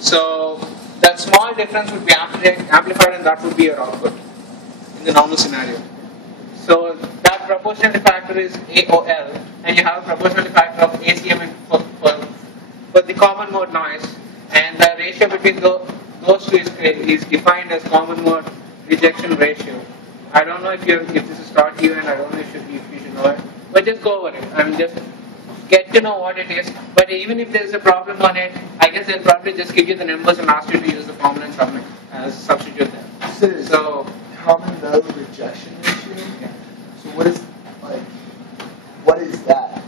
So that small difference would be amplified and that would be your output in the normal scenario. So that proportionality factor is AOL, and you have a proportionality factor of ACM for the common mode noise, and the ratio between those two is defined as common mode rejection ratio. I don't know if this is taught to you, and I don't know if you should know it, but just go over it. I mean, just get to know what it is. But even if there is a problem on it, I guess they'll probably just give you the numbers and ask you to use the formula and substitute them. So common mode rejection ratio. Yeah. So what is that?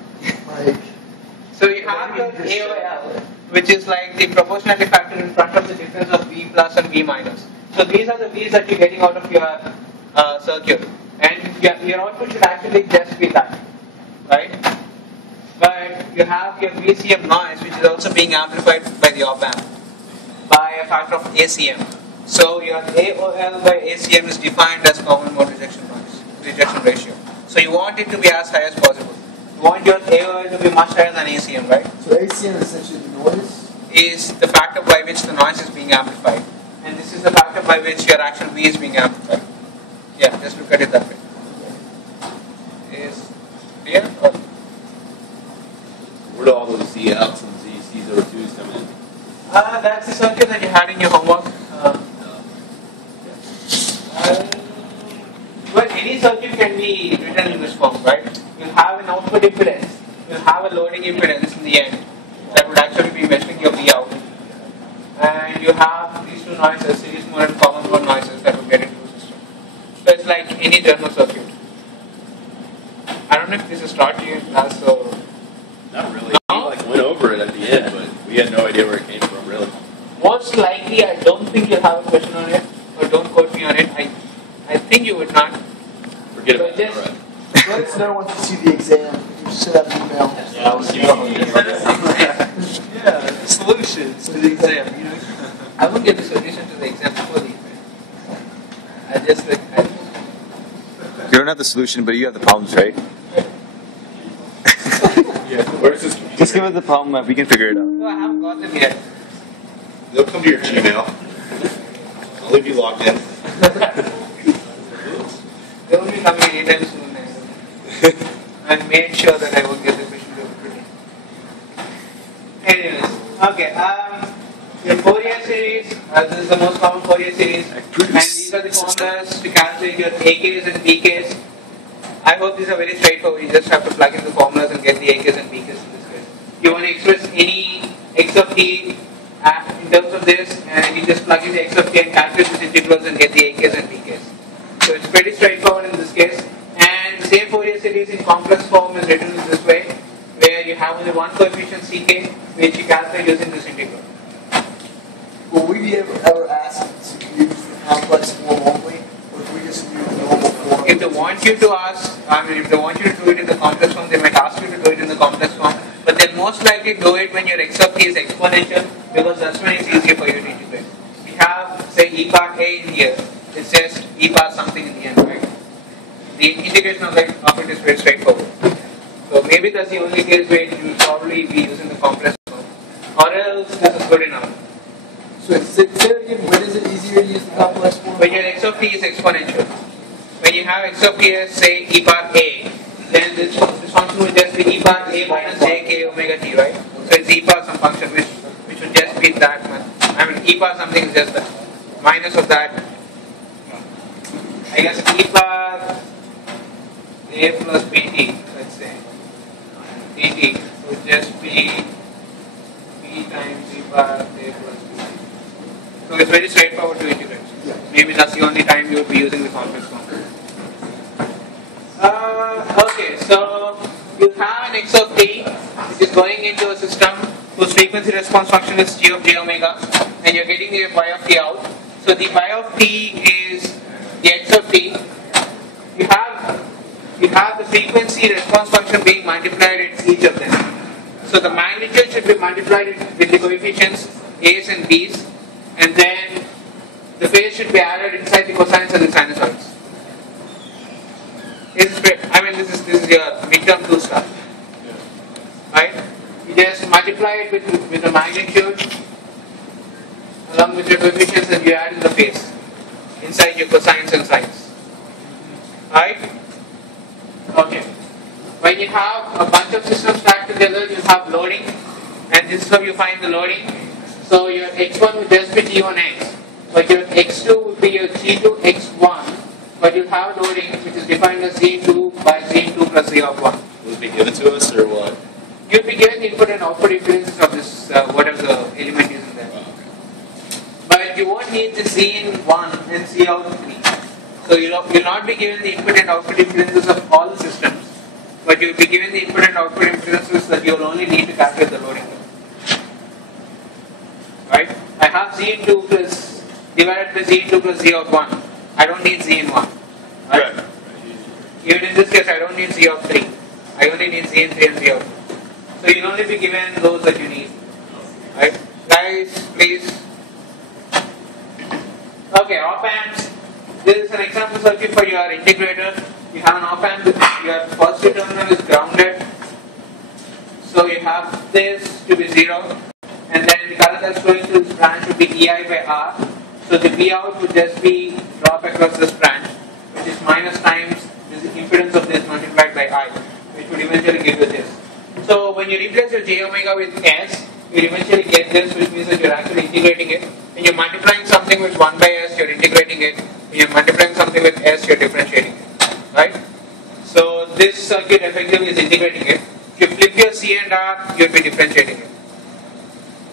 Like. So you have your AOL, which is like the proportionality factor in front of the difference of V plus and V minus. So these are the V's that you're getting out of your circuit, and your output should actually just be that, right? But you have your VCM noise, which is also being amplified by the op amp by a factor of ACM. So your AOL by ACM is defined as common mode rejection ratio. So you want it to be as high as possible. You want your AOL to be much higher than ACM, right? So ACM is essentially the noise? Is the factor by which the noise is being amplified. And this is the factor by which your actual V is being amplified. Yeah, just look at it that way. Is clear? Where do all those Z outs and C02s come in? That's the circuit that you had in your homework. Well, any circuit can be written in this form, right? You'll have an output impedance, you'll have a loading impedance in the end that would actually be measuring your V out. And you have these two noises, series mode and common mode noises that will get into the system. So it's like any general circuit. I don't know if this is taught to you in class, so. Not really. No? We went over it at the end, but we had no idea where it came from, really. Most likely, I don't think you'll have a question on it, or don't quote me on it. I think you would not. Forget about it. Right. Let us know once you see the exam. You should have an email. Yeah, I'll see you. Yeah, solutions to the exam. You know, I won't get the solution to the exam before the exam. I just like. You don't have the solution, but you have the problems, right? Yeah. Where's this? Just give us the problem. We can figure it out. No, I haven't got them yet. They'll come to your Gmail. I'll leave you logged in. They will be coming anytime soon. I made sure that I will get the question today. Anyways, okay. Your Fourier series, this is the most common Fourier series, and these are the formulas to calculate your AKs and BKs. I hope these are very straightforward. You just have to plug in the formulas and get the AKs and BKs in this case. You want to express any x of t in terms of this, and you just plug in the x of t and calculate these integrals and get the AKs and BKs. So it's pretty straightforward in this case. And the same Fourier series in complex form is written in this way, where you have only one coefficient ck, which you calculate using this integral. Will we be ever asked to use the complex form only, or if we just use the normal form? If they want you to ask, if they want you to do it in the complex form, they might ask you to do it in the complex form, but they'll most likely do it when your x of t is exponential, because that's when it's easier for you to integrate. We have, say, e power a in here, it's just e power something in the end, right? The integration of it is very straightforward. So maybe that's the only case where you will probably be using the complex form, or else this is good enough. So say it again, when is it easier to use the complex form? When your x of t is exponential. When you have x of t as, say, e power a, then this function will just be e power a minus j k omega t, right? So it's e power some function which would just be that much. I mean, e power something is just the minus of that. I guess e power a plus bt, let's say, dt would just be b times e power a plus bt. So it's very straightforward to integrate. Yeah. Maybe that's the only time you would be using the complex form. Okay, so you have an x of t which is going into a system whose frequency response function is g of j omega, and you're getting the y of t out. So the y of t is the x of t. You have the frequency response function being multiplied at each of them. So the magnitude should be multiplied with the coefficients a's and b's, and then the phase should be added inside the cosines and the sinusoids. This is your midterm 2 stuff, right? You just multiply it with the magnitude, the coefficients that you add in the base inside your cosines and sines. Right? Okay. When you have a bunch of systems stacked together, you have loading, and this is how you find the loading. So your x1 would just be g1x, but your x2 would be your g2x1, but you have loading which is defined as z2 by z2 plus z of 1. Will it be given to us or what? You'll be given the input and output impedances of this, whatever the element is in there. Oh, okay. But you won't need the z in 1 and z out 3. So you'll not be given the input and output impedances of all the systems, but you'll be given the input and output impedances that you'll only need to calculate the loading. Right? I have z in 2 plus divided by z in 2 plus z of 1. I don't need z in 1. Right? Right. Even in this case, I don't need z of 3. I only need z in 3 and z of 2. So you'll only be given those that you need. Right? Guys, please. Okay, op amps. This is an example circuit for your integrator. You have an op amp, your positive terminal is grounded. So you have this to be 0. And then the current that's flowing through this branch would be EI by R. So the V out would just be drop across this branch, which is minus times the impedance of this multiplied by I, which would eventually give you this. So when you replace your j omega with S, you eventually get this, which means that you're actually integrating it. When you're multiplying something with 1 by S, you're integrating it. When you're multiplying something with S, you're differentiating it. Right? So this circuit effectively is integrating it. If you flip your C and R, you'll be differentiating it.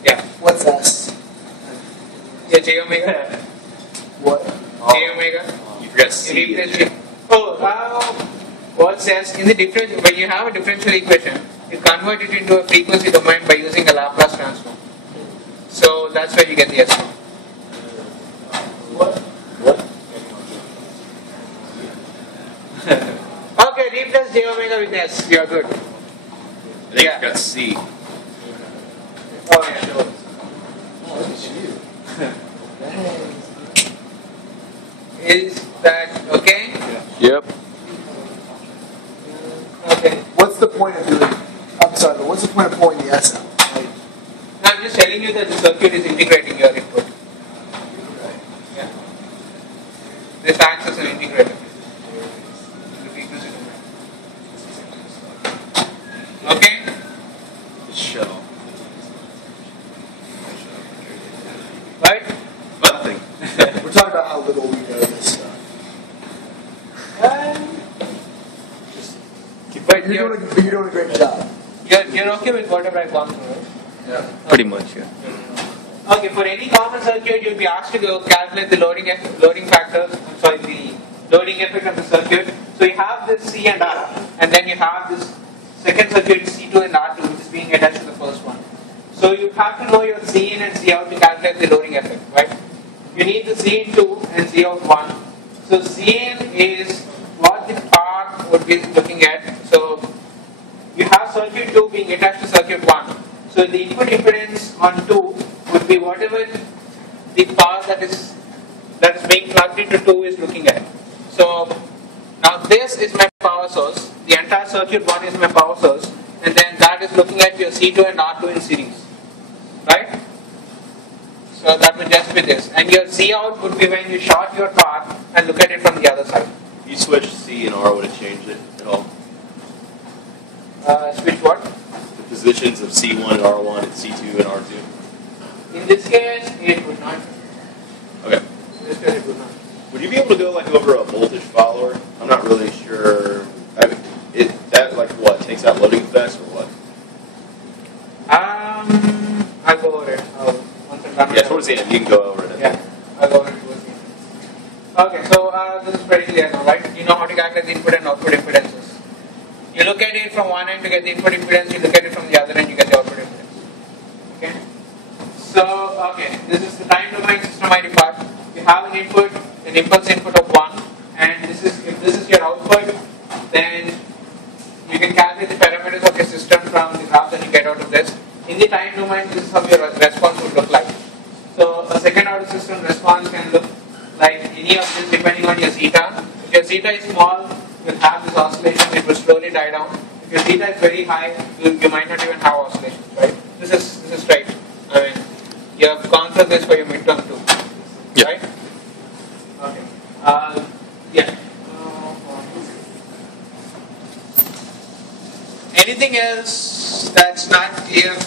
Yeah. What's S? Yeah, j omega. What? J omega. You forgot You C. replace J. What says in the differential, when you have a differential equation, you convert it into a frequency domain by using a Laplace transform. So that's where you get the S. What? Okay, replace j omega with S. You are good. I think Yeah. you forgot C. Oh yeah, sure. Oh, look at you. Is that okay? Yep. Okay. What's the point of doing? I'm sorry, but what's the point of pulling the S out? Now I'm just telling you that the circuit is integrating your input. Yeah. This acts as an integrator. The frequency domain. Okay? The shell. Right? Nothing. We're talking about how little we know this stuff. But You're doing a great job. you're okay with whatever I've gone through, right? Yeah. Pretty much, yeah. Okay, for any common circuit, you'll be asked to go calculate the loading factors, the loading effect of the circuit. So you have this C and R, and then you have this second circuit C2 and R2, which is being attached to the first one. So you have to know your Z in and Z out to calculate the loading effect, right? You need the Z in 2 and Z out 1. So Z in is what the power would be looking at. So you have circuit 2 being attached to circuit 1. So the input impedance on 2 would be whatever the power that is being plugged into 2 is looking at. So now this is my power source. The entire circuit 1 is my power source, and then that is looking at your C2 and R2 in series, right? So that would just be this, and your Z out would be when you short your part and look at it from the other side. If you switch C and R, would it change it at all? Switch what? The positions of C1 and R1 and C2 and R2? In this case, it would not. Okay. In this case, it would not. Would you be able to go like over a voltage follower? I'm not really sure. I mean, that like what takes out loading effects or what? I'll go over it. Once I'm done. Yeah, towards the end you can go over it. Yeah, I'll go over it towards the end. Okay, so this is pretty clear now, right? You know how to calculate the input and output impedances. You look at it from one end to get the input impedance, you look at it from the other end, you get the output impedance. Okay? So, okay, this is the time domain system I required. You have an input, an impulse input of 1, and if this is your output, then you can calculate the parameters of your system from the graph that you get out of this. In the time domain, this is how your response would look like. So, a second order system response can look like any of this depending on your zeta. If your zeta is small, you'll have this oscillation, it will slowly die down. If your zeta is very high, you might not even have oscillations, right? This is straight. I mean, you have gone through this for your midterm too. Yeah. Anything else that's not clear?